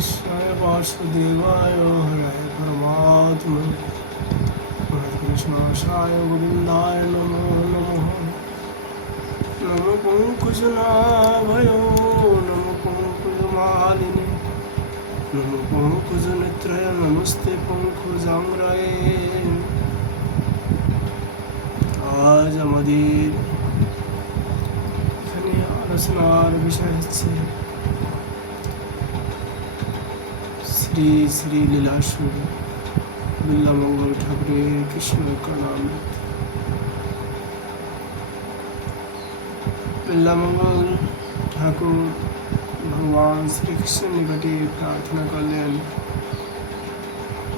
कृष्णाय वासुदेवाय हरे परमात्मा कृष्णाय गोविंदाय नमो नमः नमो पंकजनाभयो नमो पंकजमालिनी नमो पंकजनेत्रय नमस्ते पंकजांग्रये আজ আমাদের এখানে আলোচনার বিষয় হচ্ছে শ্রী শ্রী লীলাসুর বিল্লামঙ্গল ঠাকুরের কৃষ্ণ নাম। বিল্লামঙ্গল ঠাকুর ভগবান শ্রীকৃষ্ণের নিকটে প্রার্থনা করলেন,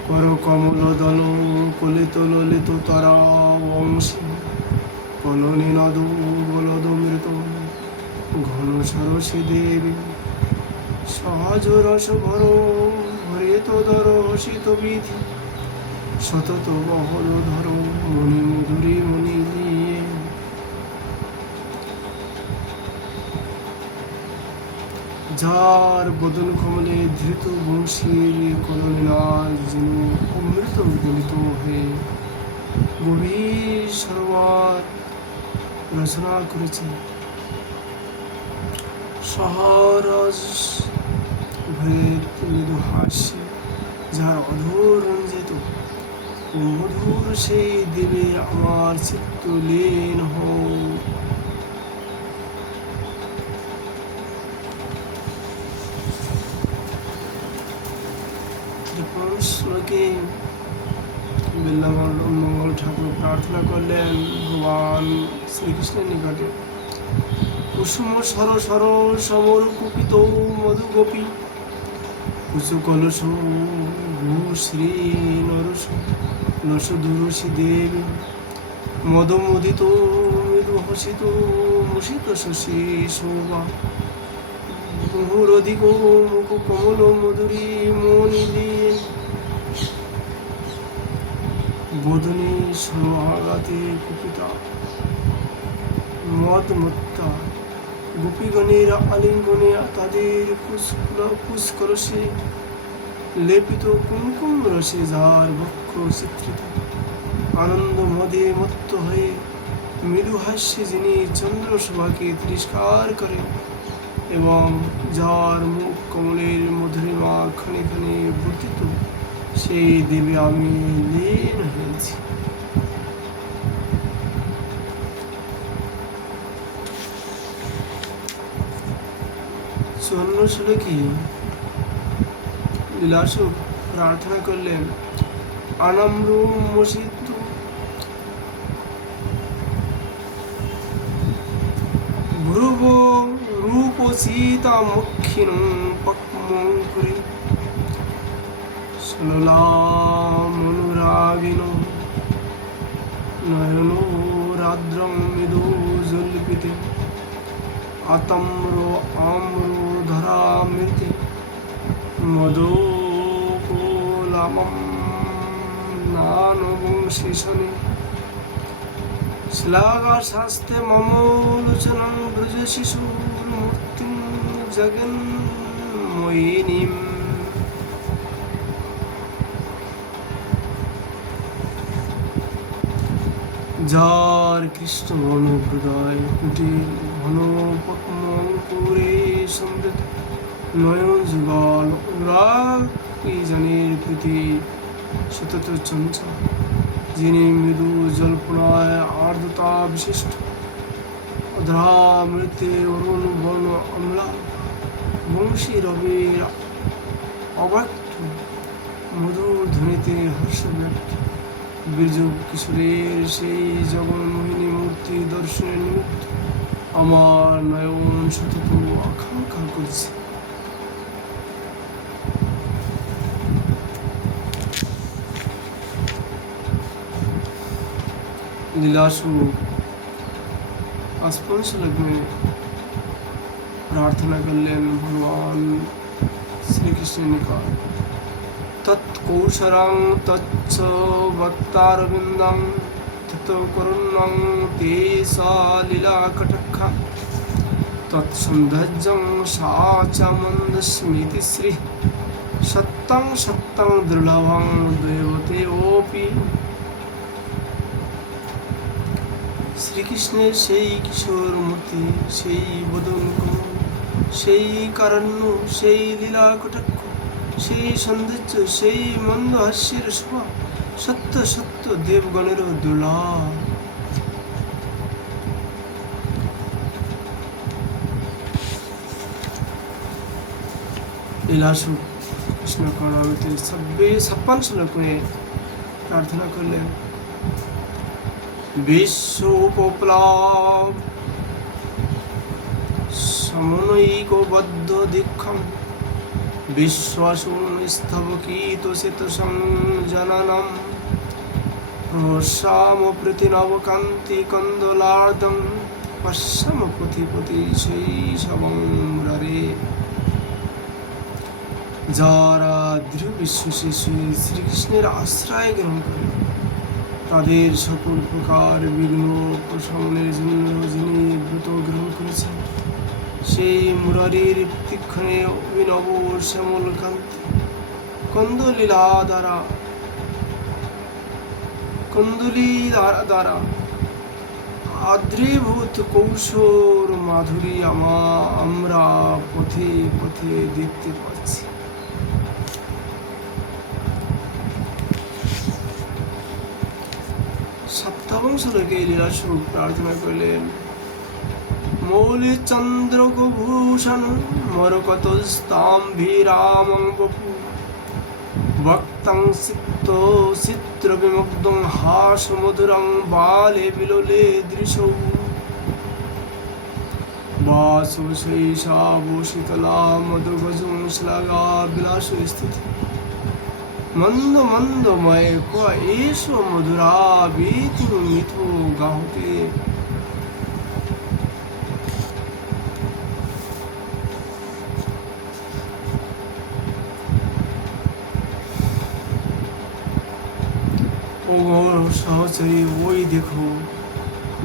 কর কমল দল কলিত ললিত তরা বংশী কলনে নদ বলদ মৃত ঘন সরসী দেবী সহজ রস ভর হরিত দর শীত বিধি সতত বহল ধর মণি মধুরী মণি দিয়ে যার বদন কমলে ধৃত বংশীর কলনে নাচ যেন অমৃত গলিত হয়ে গভীর সরোবর রচনা করেছে। সহরস ভেদ মৃদু হাস্যে যার অধর রঞ্জিত মধুর সেই দেবে আমার চিত্ত লীন হোক। শ্লোকে বিল্লামঙ্গল ঠাকুর প্রার্থনা করলেন ভগবান শ্রীকৃষ্ণের নিকটে, কুসুম সর সর সমর কুপিত মধুগোপী কুসু কলস শ্রী নরস নস দুরসী দেবী মদমোদিত মৃদু হসিত মুষিত শশী শোভা মুহুরধিক মুখ কমল মধুরী মনি দিয়ে বদনে সমাগাতে কুপিতা মদমত্তা গোপীগণের আলিঙ্গনে তাদের পুষ্করসে লেপিত কুমকুম রসে যার বক্ষ চিত্রিত আনন্দ মদে মত্ত হয়ে মৃদু হাস্যে যিনি চন্দ্রশোভাকে তিরস্কার করেন এবং যার মুখ কমলের মধুরিমা ক্ষণে ক্ষণে বর্তিত সেই দেবে আমি লীন হয়েছি। চুয়ান্ন শ্লোকে লীলাসু প্রার্থনা করলেন, আনম্র মসিত ভ্রুব রূপ সীতা মুখিন পক্মঙ্কুরি সললামনুরাগিন নয়ন রাদ্রং মৃদু জল্পিতে আতম্র আম্র ধরামৃতে মদোকোলামম নানবংশীশনে শ্লাঘা শাস্তে মমোলোচনং ব্রজ শিশুর মূর্তিং জগন্ময়িনীম। যার কৃষ্ণ হৃদয় কুটির ঘন পদ্মঙ্কুরে সমৃদ্ধ নয়ন যুগল অনুরাগ জানের প্রীতি সতত চঞ্চল, যিনি মৃদু জল্পনায় আর্দ্রতা বিশিষ্ট অধরামৃতে অরুণ বর্ণ অম্লা বংশী রবির অব্যক্ত মধুর ধ্বনিতে হর্ষ ব্যক্ত বীর্য কিশোরের সেই জগন্মোহিনী মূর্তি দর্শনের নিমিত্ত আমার নয়ন সতত আকাঙ্ক্ষা করছে। लीलासु स्पर्श में प्रार्थना करलेन भगवान श्री कृष्ण ने कहा, तत्कौशरं तच्च वक्तारविन्दं तत्करुणं ते सा लीला कटक्षा तत्सौन्दर्यं सा च मन्दस्मितिश्री সত্যং সত্যং দুর্লভং দেবতেওপি। শ্রীকৃষ্ণের সেই কিশোর মূর্তি, সেই বদন কোমল, সেই কারণ্য, সেই লীলা কটাক্ষ, সেই সৌন্দর্য, সেই মন্দ হাস্যের শোভা সত্য সত্য দেবগণেরও দুর্লভ। লীলাসু কৃষ্ণ করণামৃতে 56 শ্লোক में प्रार्थना করলেন। বিশ্ব উপপ্লাব সমনৈকবদ্ধ দীক্ষম বিশ্বাসুন স্থবকিত শীতসংজননম প্রসাম প্রীতিনবকান্তি কন্দলার্দম পশ্যাম পথিপতি শৈশবং মুরারে। যারা দৃঢ় বিশ্বাসে শ্রীকৃষ্ণের আশ্রয় গ্রহণ করে, তাদের সকল প্রকার বিঘ্ন প্রশমনের জন্য যিনি ব্রত গ্রহণ করেছেন, সেই মুরারির প্রতিক্ষণে অভিনব শ্যামল কান্তি কন্দলীলা দ্বারা আদ্রীভূত কৌশল মাধুরী আমরা পথে পথে দেখতে পাচ্ছি। সপ্তম শ্লোকে লীলাস্বরূপ প্রার্থনা করলেন। মৌলি চন্দ্রভূষণ মরকতস্তাম্ভিরামং বপু ভক্তং সিক্ত চিত্র বিমুগ্ধং হাস মধুরং বালে বিলোলে দৃশৌ বাসব শৈশাব শীতলা মধুগজং শ্লাঘা বিলাস স্থিতি মন্দ মন্দময় এস মধুরা বেতি মিথু গাহতে। ও সহচরী, ওই দেখো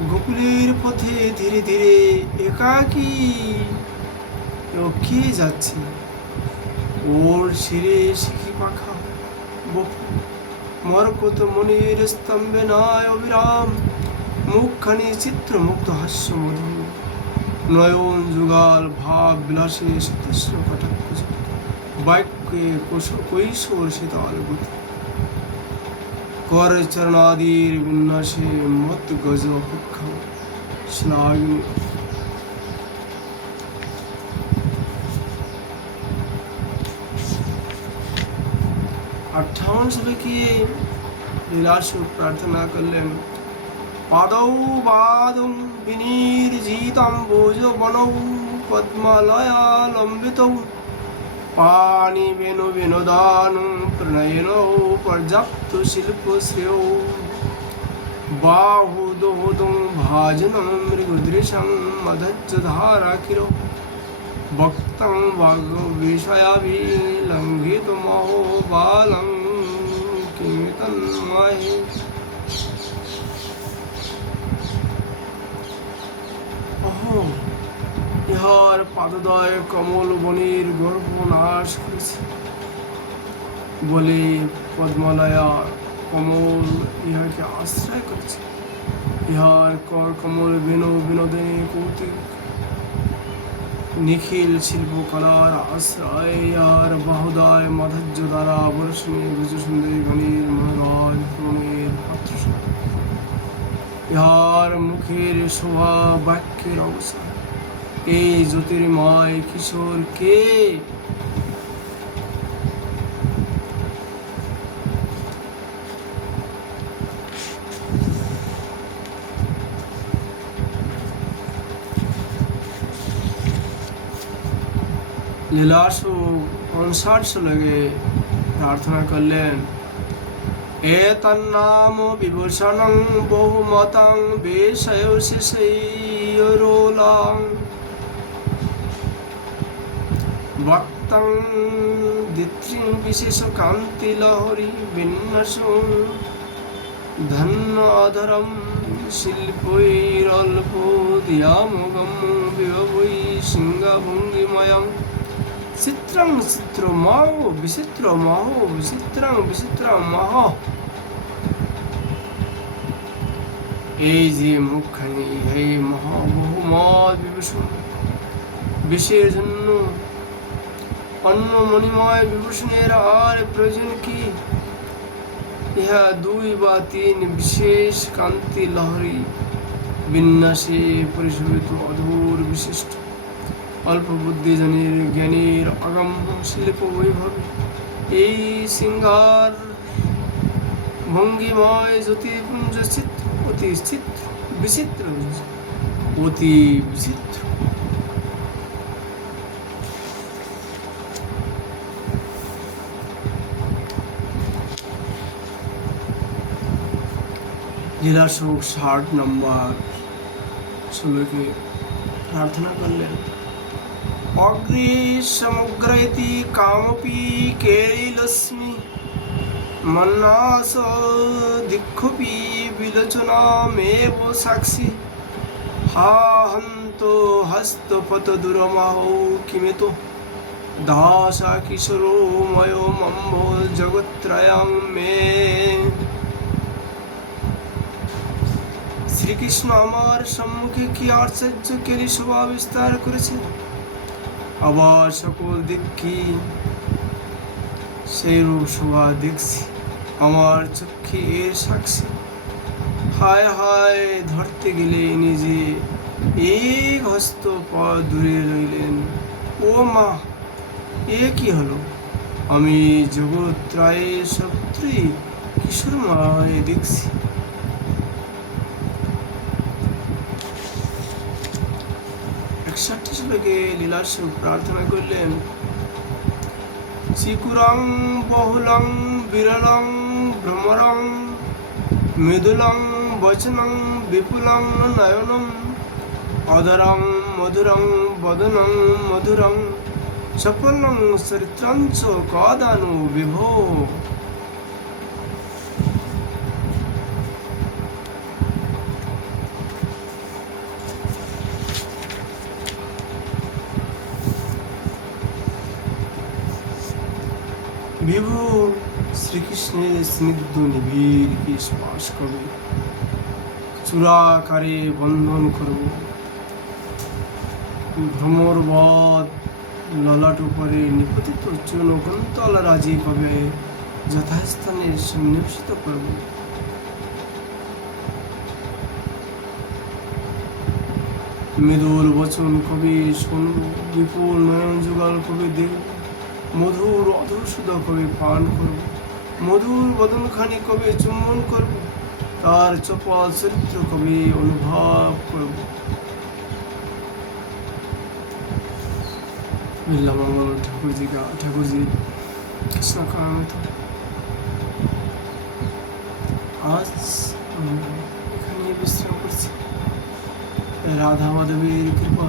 গোকুলের পথে ধীরে ধীরে একাকী কে যাচ্ছে। ওর শিরে শিখি পাখা বপু মরকত মনির স্তম্ভে নয় অবিরাম মুখখানি চিত্রমুগ্ধ হাস্য মধু নয়ন যুগাল ভাব বিলাসে সতৃষ্ণ কটাক্ষ বাক্যে কৈশোর শীতল গতি কর চরণাদির বিন্যাসে মত গজ অপেক্ষা শ্লাঘিনী। 58 শ্লোকে লীলাস্বরূপ প্রার্থনা করলেন। পাদৌ বাদং বিনির্জিতাম্বুজ বনৌ পদ্মালয়া লম্বিতৌ পানি বেনু বিনোদানু প্রণয়নৌ পর্যাপ্ত শিল্প শ্রেয়ৌ বাহু দোদং ভাজনং মৃগদৃশং মধজ্জ ধারা কিরো ভক্তং ভাগ বিষয়াভিলঙ্ঘিত মহো বালং কিমিতন্মহি। ইহার পাদদয় কমল বনের গর্ভ নাশ করেছে বলে পদ্মালয়া কমল ইহাকে আশ্রয় করেছে। ইহার কর কমল বেনু বিনোদিনী কৌতুক নিখিল শিল্পকলার আশ্রয়। ইহার বাহুদয় মাধুর্য দ্বারা বর্ষণী বিজু সুন্দরী গণের মনোরঞ্জ প্রণের পাত্র। ইহার মুখের শোভা বাক্যের অবসর। এই জ্যোতির্ময় কিশোর কে? লীলাসু 59 শ্লোকে প্রার্থনা করলেন। এতন্নাম বিভূষণং বহুমতং বেশয়োশিশৈরোলাং ভক্তং দিত্রিং বিশেষ কান্তি লহরী বিন্যাসং ধন্য অধরম শিল্পৈরল্প দিয়ামগম বিভবৈ সিংহভঙ্গিময়ং চিত্রং চিত্র মহ বিচিত্র মহ বিচিত্রং বিচিত্র মহ। এই যে মুখখানি, এই বহুমত বিভূষণ, বিষের জন্য অন্য মণিময় বিভূষণের আর প্রয়োজন কি? ইহা 2 বা 3 বিশেষ কান্তি লহরী বিন্যাসে পরিশোভিত অধুর বিশিষ্ট অল্প বুদ্ধিজনের জ্ঞানীর অগম্য শিল্প বৈভবে এই সিংহার ভঙ্গিময় জ্যোতিপুঞ্জ চিত্র অতি চিত্র বিচিত্র, অতি বিচিত্র। লীলাশোক 60 নম্বর শ্লোকে প্রার্থনা করলেন, অগ্রে সমগ্রয়তি কামপি কেলিলস্মি মন্নাস দিক্ষুপি বিলোচনামেব সাক্ষী হা হন্ত হস্তপত দুরমহো কিমিতো দাসা কিশোরো ময়োমম্ভ জগত্রয়ং মে। শ্রীকৃষ্ণ আমার সম্মুখে কি আশ্চর্য কেলি শোভা বিস্তার করেছে, আবার সকল দিক কি সেই রূপ শোভা দেখছি, আমার চক্ষে এর সাক্ষী। হায় হায় ধরতে গেলে নিজে এক হস্ত পা দূরে রইলেন। ও মা, এ কি হলো? আমি জগত্রয়ের সত্রী কিশোর মায় দেখছি। শ্লোকে লীলাশোক প্রার্থনা করলেন, চিকুরং বহুলং বিরলং ভ্রমরং মৃদুলং বচনং বিপুলং নয়নং অদরং মধুরং বদনং মধুরং সফলং চরিত্রাঞ্চ কদানু বিভো। বিভু শ্রীকৃষ্ণের স্নিগ্ধ নিবিড় কি স্পর্শ করবে, চূড়াকারে বন্ধন করব, ভ্রমরবৎ ললাট উপরে নিপতিত চূর্ণ কুন্তল রাজি কবে যথাস্থানে সন্নিবেশিত করব। মৃদুল বচন কবি শুনব, বিপুল নয়ন যুগল কবি দেখব, মধুর অধুসুধা কবি পান করব, মধুর বদনখানি কবি চুম্বন করব, তার চপল চরিত্র কবি অনুভব করব। বিল্লা মঙ্গল ঠাকুরজি কৃষ্ণ কামিত। আজ আমরা এখানে বিশ্রাম করছি রাধা মাধবীর কৃপা।